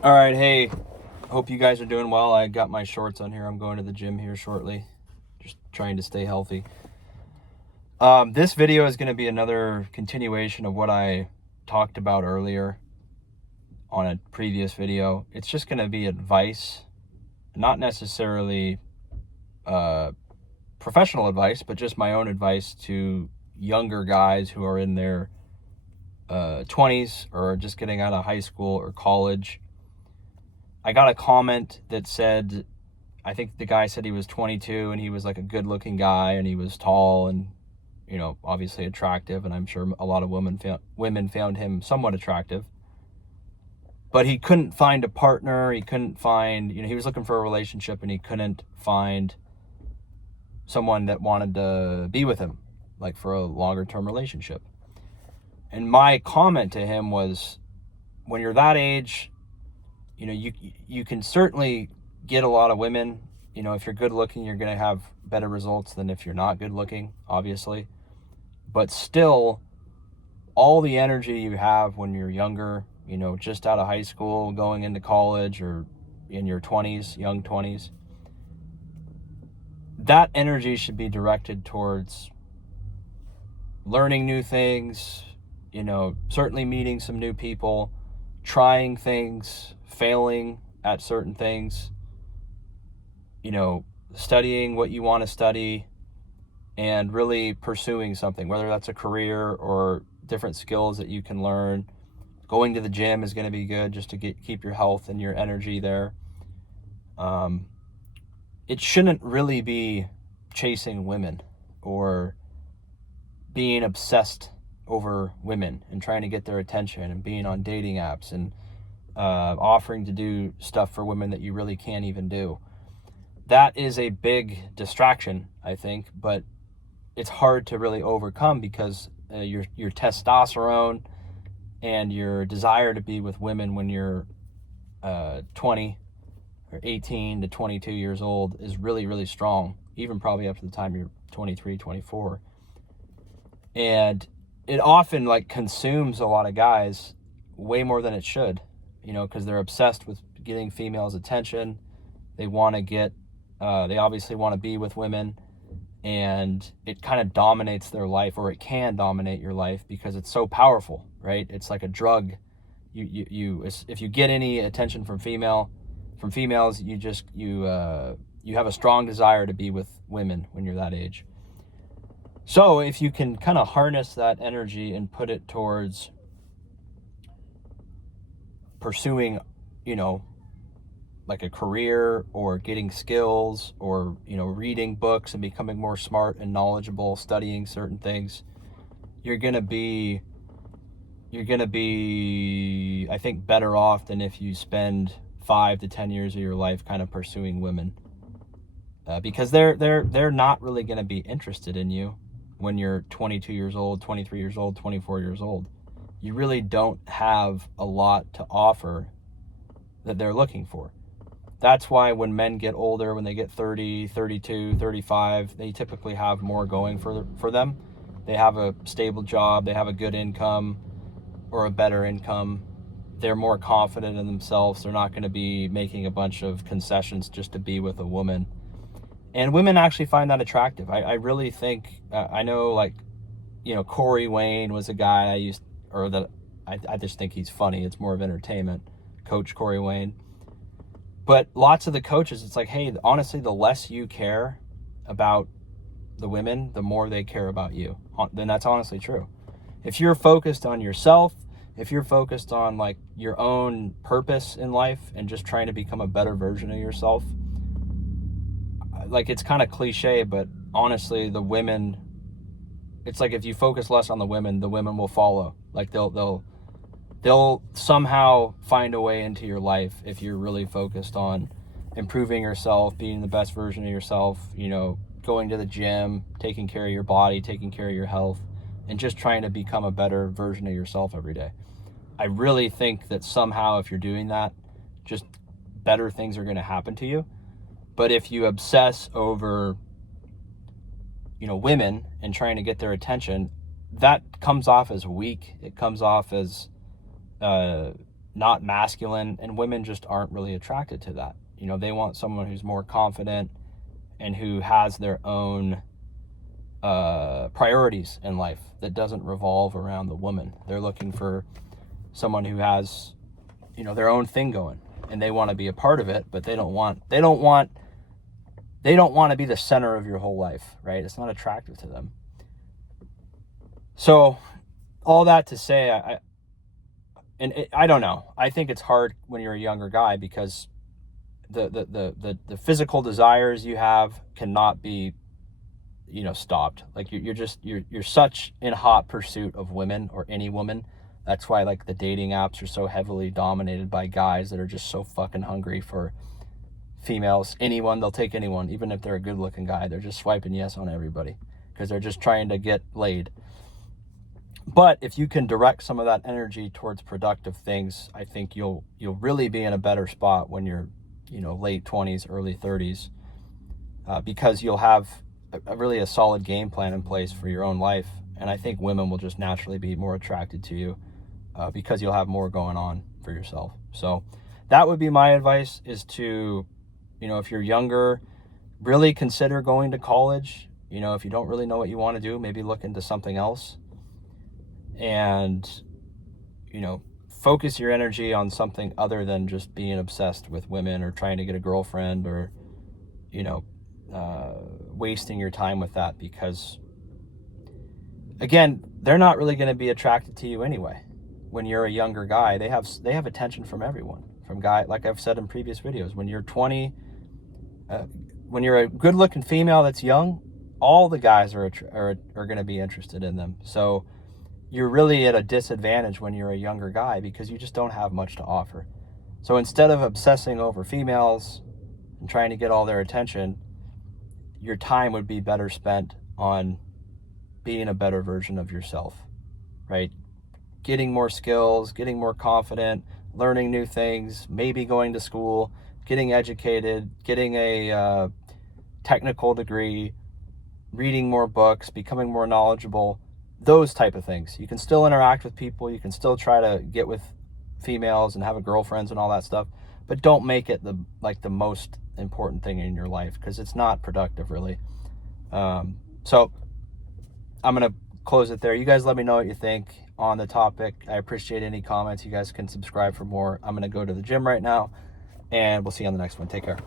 All right, hey, hope you guys are doing well. I got my shorts on here. I'm going to the gym here shortly, just trying to stay healthy. This video is going to be another continuation of what I talked about earlier on a previous video. It's just going to be advice, not necessarily professional advice, but just my own advice to younger guys who are in their 20s or just getting out of high school or college. I got a comment that said, I think the guy said he was 22 and he was like a good looking guy and he was tall and, obviously attractive. And I'm sure a lot of women found him somewhat attractive, but he couldn't find a partner. He couldn't find, he was looking for a relationship and he couldn't find someone that wanted to be with him, like for a longer term relationship. And my comment to him was, when you're that age, you can certainly get a lot of women. If you're good looking, you're going to have better results than if you're not good looking, obviously. But still, all the energy you have when you're younger, just out of high school, going into college, or in your 20s, young 20s, that energy should be directed towards learning new things, certainly meeting some new people, trying things, failing at certain things, studying what you want to study, and really pursuing something, whether that's a career or different skills that you can learn. Going to the gym is going to be good just to keep your health and your energy there. It shouldn't really be chasing women or being obsessed over women and trying to get their attention and being on dating apps and offering to do stuff for women that you really can't even do. That is a big distraction, I think, but it's hard to really overcome because your testosterone and your desire to be with women when you're 20 or 18 to 22 years old is really, really strong, even probably up to the time you're 23, 24. And it often consumes a lot of guys way more than it should, because they're obsessed with getting females' attention. They want to they obviously want to be with women, and it kind of dominates their life, or it can dominate your life because it's so powerful, right? It's like a drug. If you get any attention from females, you have a strong desire to be with women when you're that age. So if you can kind of harness that energy and put it towards pursuing, like a career or getting skills or, reading books and becoming more smart and knowledgeable, studying certain things, you're going to be, I think, better off than if you spend 5 to 10 years of your life kind of pursuing women, because they're not really going to be interested in you when you're 22 years old, 23 years old, 24 years old. You really don't have a lot to offer that they're looking for. That's why when men get older, when they get 30, 32, 35, they typically have more going for them. They have a stable job, they have a good income or a better income. They're more confident in themselves. They're not going to be making a bunch of concessions just to be with a woman. And women actually find that attractive. I really think, I know, Corey Wayne was a guy I just think he's funny. It's more of entertainment, Coach Corey Wayne. But lots of the coaches, it's like, hey, honestly, the less you care about the women, the more they care about you. Then that's honestly true. If you're focused on yourself, if you're focused on your own purpose in life and just trying to become a better version of yourself, it's kind of cliche, but honestly, the women, it's like if you focus less on the women will follow. They'll somehow find a way into your life if you're really focused on improving yourself, being the best version of yourself, going to the gym, taking care of your body, taking care of your health, and just trying to become a better version of yourself every day. I really think that somehow if you're doing that, just better things are going to happen to you. But if you obsess over, women and trying to get their attention, that comes off as weak. It comes off as not masculine, and women just aren't really attracted to that. You know, they want someone who's more confident and who has their own priorities in life that doesn't revolve around the woman. They're looking for someone who has, you know, their own thing going, and they want to be a part of it, but they don't want to be the center of your whole life, right? It's not attractive to them. So all that to say, I don't know. I think it's hard when you're a younger guy because the physical desires you have cannot be, you know, stopped. Like you're such in hot pursuit of women, or any woman. That's why like the dating apps are so heavily dominated by guys that are just so fucking hungry for females. Anyone, they'll take anyone, even if they're a good looking guy. They're just swiping yes on everybody because they're just trying to get laid. But if you can direct some of that energy towards productive things, I think you'll really be in a better spot when you're, you know, late 20s, early 30s, because you'll have a solid game plan in place for your own life. And I think women will just naturally be more attracted to you because you'll have more going on for yourself. So that would be my advice, is to, you know, if you're younger, really consider going to college. You know, if you don't really know what you want to do, maybe look into something else. And, you know, focus your energy on something other than just being obsessed with women or trying to get a girlfriend, or, you know, wasting your time with that, because again, they're not really going to be attracted to you anyway. When you're a younger guy, they have attention from everyone, from guy, like I've said in previous videos. When you're 20, when you're a good looking female that's young, all the guys are going to be interested in them. So you're really at a disadvantage when you're a younger guy because you just don't have much to offer. So instead of obsessing over females and trying to get all their attention, your time would be better spent on being a better version of yourself, right? Getting more skills, getting more confident, learning new things, maybe going to school, getting educated, getting a technical degree, reading more books, becoming more knowledgeable. Those type of things. You can still interact with people. You can still try to get with females and have a girlfriends and all that stuff, but don't make it the most important thing in your life, because it's not productive, really. So I'm gonna close it there. You guys let me know what you think on the topic. I appreciate any comments. You guys can subscribe for more. I'm gonna go to the gym right now, and we'll see you on the next one. Take care.